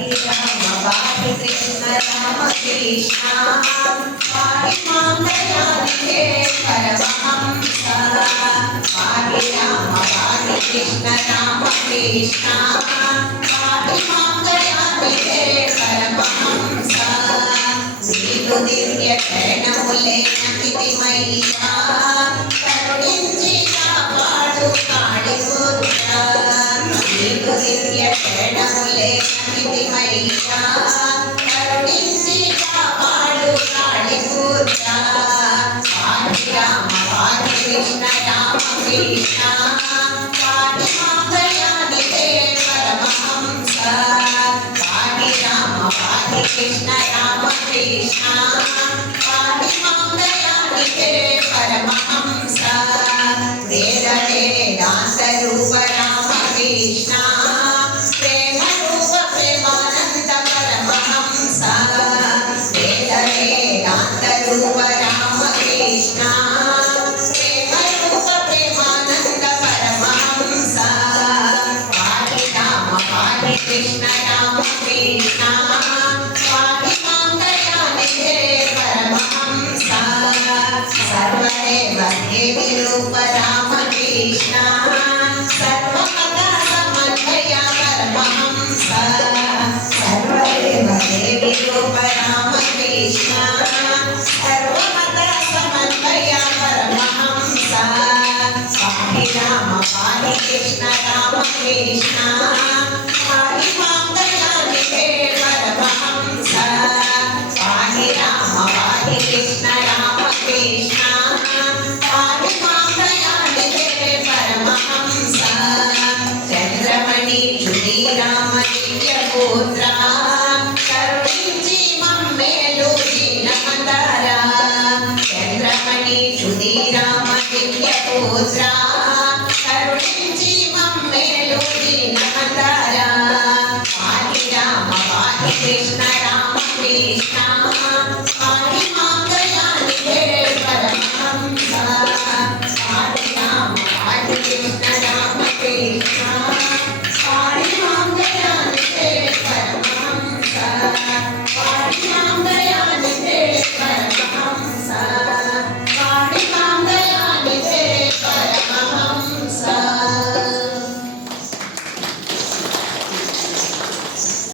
राम पाहि कृष्ण राम कृष्ण पाहि मां दयानिधे परमहंस पाहि राम पाहि कृष्ण राम कृष्ण पाहि मां दयानिधे परमहंस నీకు దివ్య శరణములే నమితిమయ్యా కరుణించి కాపాడు కాళిపుత్ర నీకు దివ్య శరణములే నమితిమయ్యా కరుణించి కాపాడు కాళిపుత్ర పాहि రామ పాहि కృష్ణ రామ కృష్ణ పాहि మాం దయానిధే పరమహంస పాहि రామ పాहि కృష్ణ రామ కృష్ణ పాहि మాం దయానిధే పరమహంస వేద వేదాంత రూప రామ కృష్ణ ప్రేమ రూప ప్రేమానంద పరమహంస వేద వేదాంత రూప రామ కృష్ణ ప్రేమ రూప ప్రేమానంద పరమహంస పాहि రామ పాहि కృష్ణ రామ కృష్ణ పాहि మాం దయానిధే పరమహంస సర్వదేవ దేవి రూప రామ కృష్ణ సర్వమత సమన్వయ పరమహంస సర్వదేవ దేవి రూప రామ కృష్ణ సర్వమత సమన్వయ పరమహంస పాहि రామ పాहि కృష్ణ రామ కృష్ణ పాहि మాం దయానిధే పరమహంస పాहि రామ పాहि కృష్ణ రామ కృష్ణ పాहि మాం దయానిధే పరమహంస చంద్రమణి చుడి రామ దివ్యపుత్ర కరుణించి మమ్మేలు దీనమందార చంద్రమణి చుడి రామ దివ్యపుత్ర కరుణించి మమ్మేలు దీనమందార